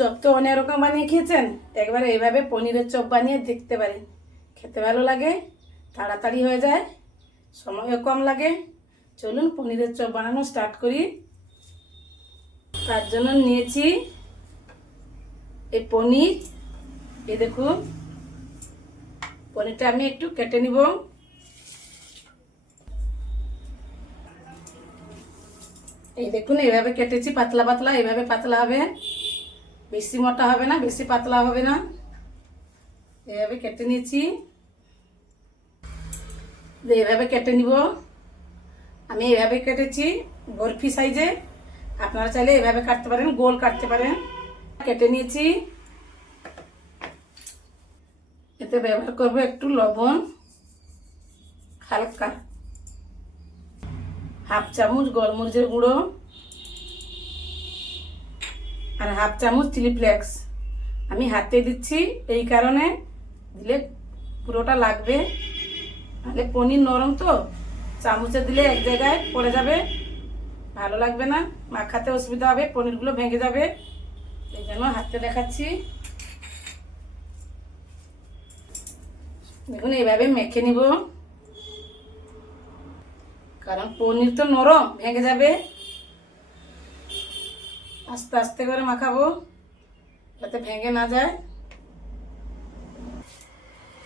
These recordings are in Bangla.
চপ তো অনেক রকম বানিয়ে খেয়েছেন? একবার এইভাবে পনিরের চপ বানিয়ে দেখতে পারেন খেতে ভালো লাগে? তাড়াতাড়ি হয়ে যায়? সময়ও কম লাগে? চলুন পনিরের চপ বানানো স্টার্ট করি। তার জন্য নিয়েছি এই পনির। এই দেখুন, পনিরটা আমি একটু কেটে নিব। এই দেখুন এইভাবে কেটেছি, পাতলা পাতলা এইভাবে পাতলা হবে। বেশি মোটা হবে না, বেশি পাতলা হবে না। এভাবে কেটে নিয়েছি। দিয়ে এইভাবে কেটে নিব। আমি এভাবে কেটেছি বরফি সাইজে। আপনারা চাইলে এভাবে কাটতে পারেন, গোল কাটতে পারেন। কেটে নিয়েছি। এতে ব্যবহার করব একটু লবণ, হালকা। হাফ চামচ গোলমরিচের গুঁড়ো। আর হাফ চামচ চিলি ফ্লেক্স। আমি হাতে দিচ্ছি, এই কারণে দিলে পুরোটা লাগবে। তাহলে পনির নরম তো, চামচে দিলে এক জায়গায় পড়ে যাবে। ভালো লাগবে না, মাখাতে অসুবিধা হবে, পনিরগুলো ভেঙে যাবে। এই জন্য হাতে দেখাচ্ছি। দেখুন, এইভাবে মেখে নিব। কারণ পনির তো নরম, ভেঙে যাবে। আস্তে আস্তে করে মাখাবো, যাতে ভেঙে না যায়।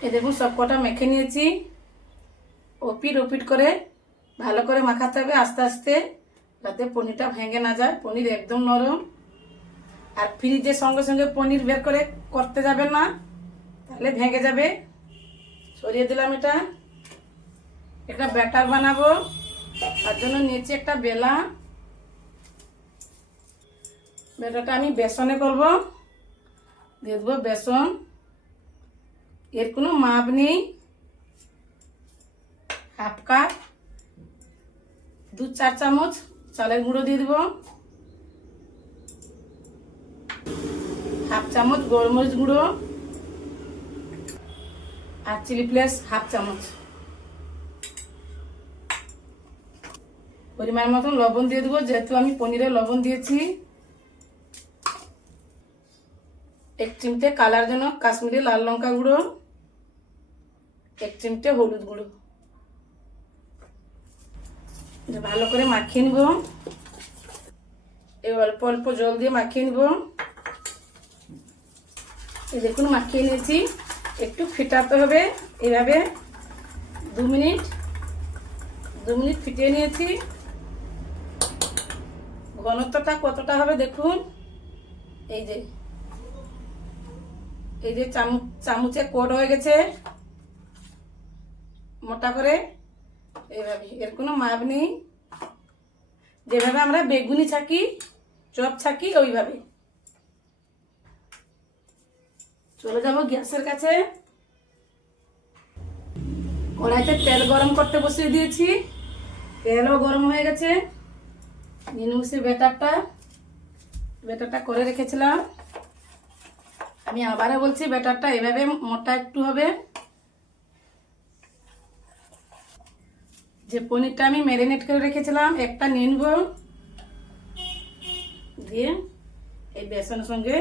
এ দেখুন, সব কটা মেখে নিয়েছি। ওপিট ওপিট করে ভালো করে মাখাতে হবে আস্তে আস্তে, যাতে পনিরটা ভেঙে না যায়। পনির একদম নরম। আর ফ্রিজে সঙ্গে সঙ্গে পনির বের করে করতে যাবে না, তাহলে ভেঙে যাবে। সরিয়ে দিলাম এটা। একটা ব্যাটার বানাবো। তার জন্য নিয়েছি একটা বেলা। বেলাটা আমি বেসনে করব। দিয়ে দেবো বেসন। এর কোনো মাপ নেই। Half cup. দু চার চামচ চালের গুঁড়ো দিয়ে দেবো। হাফ চামচ গোলমরিচ গুঁড়ো। আর চিলি ফ্লেক্স হাফ চামচ। পরিমাণ মতন লবণ দিয়ে দেবো। যেহেতু আমি পনিরে লবণ দিয়েছি। এক চিমটে কালার জন্য কাশ্মীরি লাল লঙ্কা গুঁড়ো, এক চিমটে হলুদ গুঁড়ো। ভালো করে মাখিয়ে নিব। এই অল্প অল্প জল দিয়ে মাখিয়ে নিব। এই দেখুন, মাখিয়ে নিয়েছি। একটু ফিটাতে হবে এভাবে। দু মিনিট দু মিনিট ফিটিয়ে নিয়েছি। ঘনত্বটা কতটা হবে দেখুন। এই যে এই যে চামচ চামচে কোট হয়ে গেছে। মোটা করে। এইভাবে এর কোনো মাপ নেই। যেভাবে আমরা বেগুনি ছাকি, চপ ছাকি, ওইভাবে। চলে যাব গ্যাসের কাছে। কড়াইতে তেল গরম করতে বসিয়ে দিয়েছি। তেলও গরম হয়ে গেছে। নিনুসি বেটারটা বেটারটা করে রেখেছিলাম। আমি আবারও বলছি, ব্যাটারটা এভাবে মোটা একটু হবে। যে পনিরটা আমি ম্যারিনেট করে রেখেছিলাম, একটা নিয়ে নেব দিয়ে এই বেসনের সঙ্গে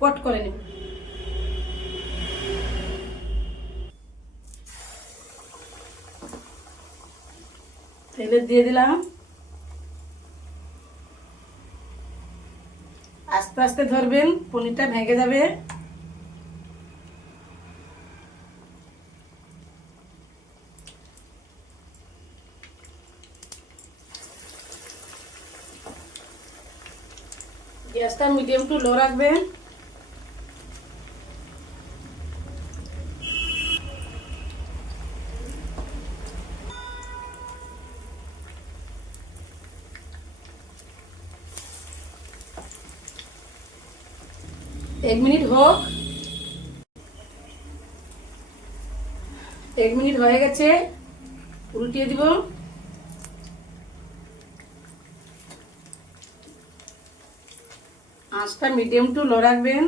কট করে নেব। তেলে দিয়ে দিলাম। আস্তে আস্তে ধরবেন পনিরটা ভেঙে যাবে। গ্যাসটা মিডিয়াম টু লো রাখবেন। এক মিনিট হোক। এক মিনিট হয়ে গেছে। উল্টিয়ে দিব। আঁচটা মিডিয়াম টু লো রাখবেন।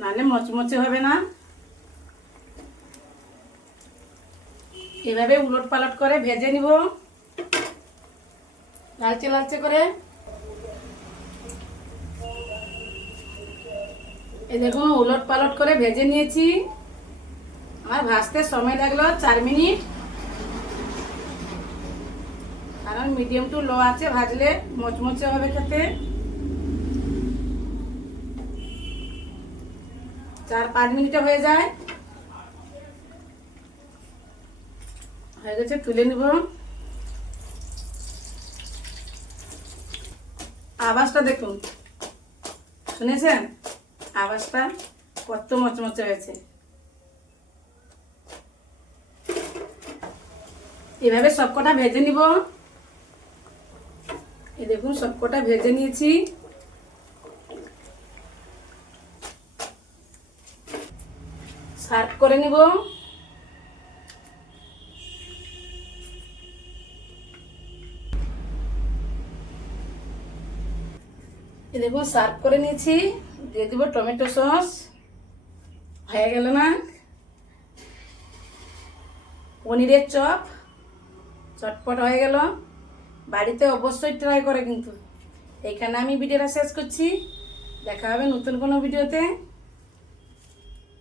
নাহলে মচমচে হবে না। এভাবে উলট পালট করে ভেজে নিব। লালচে লালচে করে। এই দেখুন, উলট পালট করে ভেজে নিয়েছি। আমার ভাজতে সময় লাগল চার মিনিট। কারণ মিডিয়াম টু লো আছে, ভাজলে মচমচে হবে খেতে। চার, পাঁচ মিনিটে হয়ে যায়। হয়ে গেছে, তুলে নিব। আওয়াজটা দেখুন। শুনেছেন? আওয়াজটা কত মচমচে হয়েছে? এভাবে সবকটা ভেজে নিব। এই দেখুন, সবকটা ভেজে নিয়েছি। সার্ভ করে নিব। দেখুন, সার্ভ করে নিয়েছি। দিয়ে দিব টমেটো সস। হয়ে গেল না? পনিরের চপ। চটপট হয়ে গেল। বাড়িতে অবশ্যই ট্রাই করে কিন্তু। এইখানে আমি ভিডিওটা শেষ করছি। দেখা হবে নতুন কোনো ভিডিওতে।